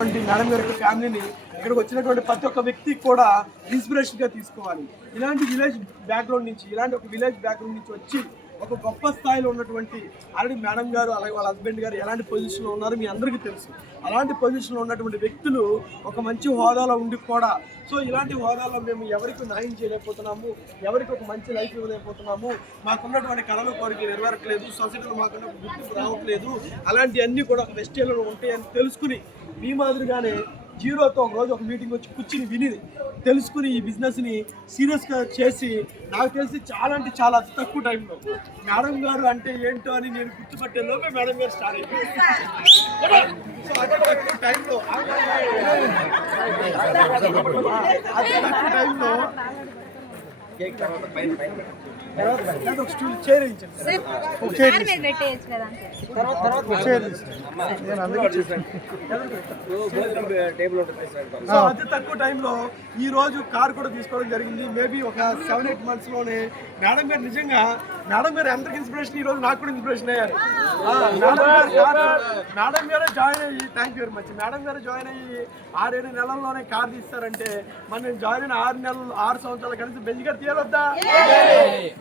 Madam గారి ఫ్యామిలీని ఇక్కడికి వచ్చినటువంటి ప్రతి ఒక్క వ్యక్తికి కూడా ఇన్స్పిరేషన్ గా తీసుకోవాలి. ఇలాంటి విలేజ్ బ్యాక్గ్రౌండ్ నుంచి వచ్చి ఒక గొప్ప స్థాయిలో ఉన్నటువంటి ఆల్రెడీ మేడం గారు అలాగే వాళ్ళ హస్బెండ్ గారు ఎలాంటి పొజిషన్లో ఉన్నారో మీ అందరికీ తెలుసు. అలాంటి పొజిషన్లో ఉన్నటువంటి వ్యక్తులు ఒక మంచి హోదాలో ఉండి కూడా ఇలాంటి హోదాలో మేము ఎవరికి న్యాయం చేయలేకపోతున్నాము, ఎవరికి ఒక మంచి లైఫ్ ఇవ్వలేకపోతున్నాము, మాకున్నటువంటి కళలు కోరికలు నెరవేరట్లేదు, సొసైటీలో మాకున్న గుర్తింపు రావట్లేదు, అలాంటివన్నీ కూడా ఒక వెస్టేజ్లో ఉంటాయని తెలుసుకుని మీ మాదిరిగానే జీరోతో ఒక రోజు ఒక మీటింగ్ వచ్చి కూర్చుని విని తెలుసుకుని ఈ బిజినెస్ని సీరియస్గా చేసి నాకు తెలిసి చాలా అంటే చాలా అతి తక్కువ టైంలో మేడం గారు అంటే ఏంటో అని నేను గుర్తుపట్టే లోపే మేడం గారు స్టార్ట్ అయిపోయింది. సో అతి తక్కువ టైంలో ఒక స్టూల్ చైర్ అతి తక్కువ టైంలో ఈ రోజు కార్ కూడా తీసుకోవడం జరిగింది. మేబీ ఒక 7-8 monthsలోనే మేడం గారు నిజంగా మేడం గారు అందరికి ఇన్స్పిరేషన్, ఈ రోజు నాకు కూడా ఇన్స్పిరేషన్ అయ్యారు. మేడం గారే జాయిన్ అయ్యి thank you very much. Madam గారు జాయిన్ అయ్యి 6-7 నెలల్లోనే కార్ తీస్తారంటే మరి నేను జాయిన్ అయిన 6 సంవత్సరాలు కలిసి బెంజ్ గారు తీయవద్దా?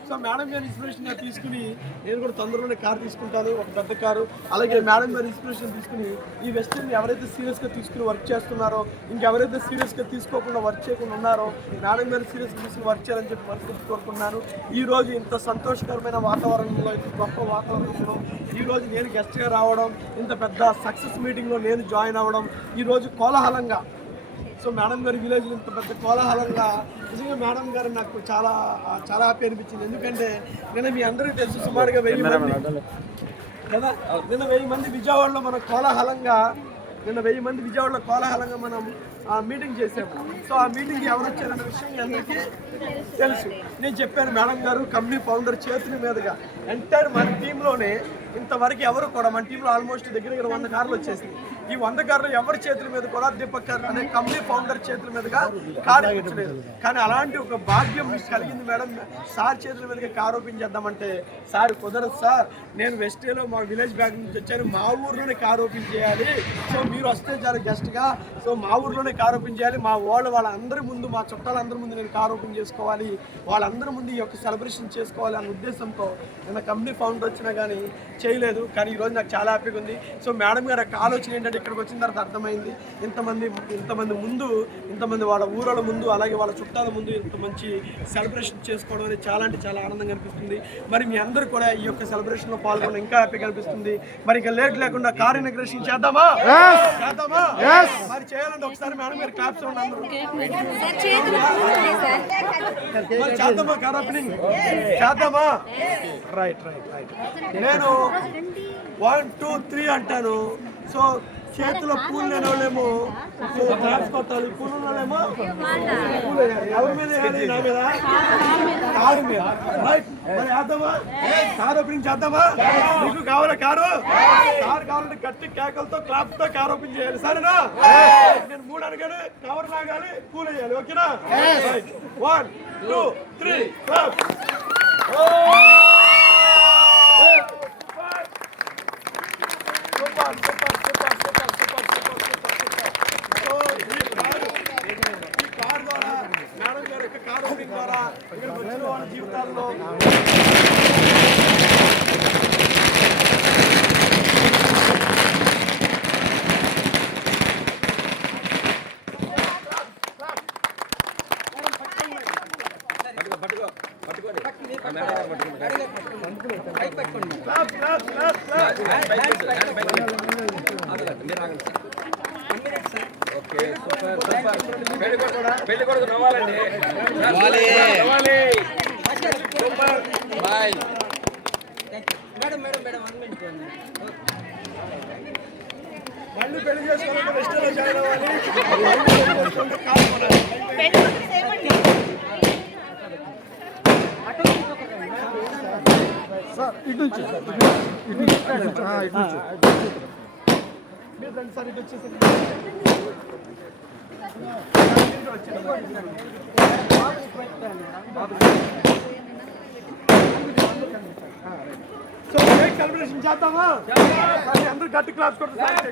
సో మేడం గారి ఇన్స్పిరేషన్ గా తీసుకుని నేను కూడా తొందరలోనే కార్ తీసుకుంటాను, ఒక పెద్ద కారు. అలాగే మేడం గారి ఇన్స్పిరేషన్ తీసుకుని ఈ వెస్టర్న్ ఎవరైతే సీరియస్ గా తీసుకుని వర్క్ చేస్తున్నారో, ఇంకెవరైతే సీరియస్ గా తీసుకోకుండా వర్క్ చేయకుండా ఉన్నారో మేడం గారు సీరియస్ గా తీసుకుని వర్క్ చేయాలని చెప్పి మనసు కోరుకున్నాను. ఈ రోజు ఇంత సంతోషకరమైన వాతావరణంలో, ఇంత గొప్ప వాతావరణంలో ఈ రోజు నేను గెస్ట్ గా రావడం, ఇంత పెద్ద సక్సెస్ మీటింగ్ లో నేను జాయిన్ అవ్వడం, ఈ రోజు కోలాహలంగా మేడం గారి విలేజ్ ఇంత పెద్ద కోలాహలంగా నిజంగా మేడం గారు నాకు చాలా చాలా హ్యాపీ అనిపించింది. ఎందుకంటే నేను మీ అందరికీ తెలుసు సుమారుగా 1000 మంది కదా, నిన్న 1000 మంది విజయవాడలో మనం కోలాహలంగా మనం మీటింగ్ చేసాము. సో ఆ మీటింగ్కి ఎవరు వచ్చారన్న విషయం అందరికీ తెలుసు. నేను చెప్పాను మేడం గారు కంపెనీ ఫౌండర్ చేతుల మీదుగా ఎంటైర్ మన టీంలోనే ఇంతవరకు ఎవరు కూడా మన టీంలో ఆల్మోస్ట్ దగ్గర 100 కార్లు వచ్చేసింది. ఈ 100 కార్లు ఎవరి చేతుల మీద కూడా దీపక్ గారు అనే కంపెనీ ఫౌండర్ చేతుల మీదుగా కారు ఇచ్చలేదు. కానీ అలాంటి ఒక భాగ్యం కలిగింది మేడం. సార్ చేతుల మీదుగా కారు ఓపెన్ చేద్దామంటే సార్ కుదరదు సార్, నేను వెస్టేలో మా విలేజ్ బ్యాక్ నుంచి వచ్చాను, మా ఊర్లోనే కారు ఓపెన్ చేయాలి, సో మీరు వస్తే చాలా గెస్ట్గా, సో మా ఊర్లోనే కారు ఓపెన్ చేయాలి, మా వాళ్ళందరి ముందు, మా చుట్టాలందరి ముందు నేను కారు ఓపెన్ చేసుకోవాలి, వాళ్ళందరి ముందు ఈ యొక్క సెలబ్రేషన్ చేసుకోవాలి అన్న ఉద్దేశంతో నిన్న కంపెనీ ఫౌండర్ వచ్చినా కానీ చేయలేదు. కానీ ఈరోజు నాకు చాలా హ్యాపీగా ఉంది. సో మేడం గారు యొక్క ఆలోచన ఏంటంటే ఇక్కడికి వచ్చిన తర్వాత అర్థమైంది, ఇంతమంది వాళ్ళ ఊళ్ళ ముందు అలాగే వాళ్ళ చుట్టాల ముందు ఇంత మంచి సెలబ్రేషన్ చేసుకోవడం అనేది చాలా అంటే చాలా ఆనందంగా అనిపిస్తుంది. మరి మీ అందరూ కూడా ఈ యొక్క సెలబ్రేషన్లో పాల్గొనడం ఇంకా హ్యాపీగా అనిపిస్తుంది. మరి ఇక లేట్ లేకుండా కార్ ఇనాగ్రేషన్ చేద్దామా? మరి చేయాలంటే ఒకసారి మేడం గారు క్లాప్స్ చేద్దామా? కార్ ఓపెనింగ్ చేద్దామా? రైట్. నేను 1 2 3 అంటాను. సో చేతిలో పూలు లేని వాళ్ళేమో క్లాప్స్ కొట్టాలి, పూలు ఉన్న వాళ్ళేమో పూలు వేయాలి. ఎవరి మీద వేయాలి? నా మీద, కారు మీద. రైట్. మరి చేద్దామా? కార్ ఓపెనింగ్ చేద్దామా? మీకు కావాలా కారు కావాలంటే గట్టి కేకలతో క్లాప్స్ తో కార్ ఓపెన్ చేయాలి, సరేనా? నేను 3 అనగానే కవర్ లాగాలి, పూలు వేయాలి, ఓకేనా? 1 2 3 క్లాప్స్. జీవితాల్లో పెళ్లి కొడుకు నవ్వాలండి. మళ్ళీ పెళ్లి చేసుకోవాలంటే రెస్టారెంట్లో జాయిన్ అవ్వాలి. సార్ ఇటు నుంచి మీరు రండి సార్, ఇటు వచ్చేసి సో కేక్ సెలబ్రేషన్ చేద్దామా? అందరూ గట్టి క్లాస్ కొడుతున్నారు.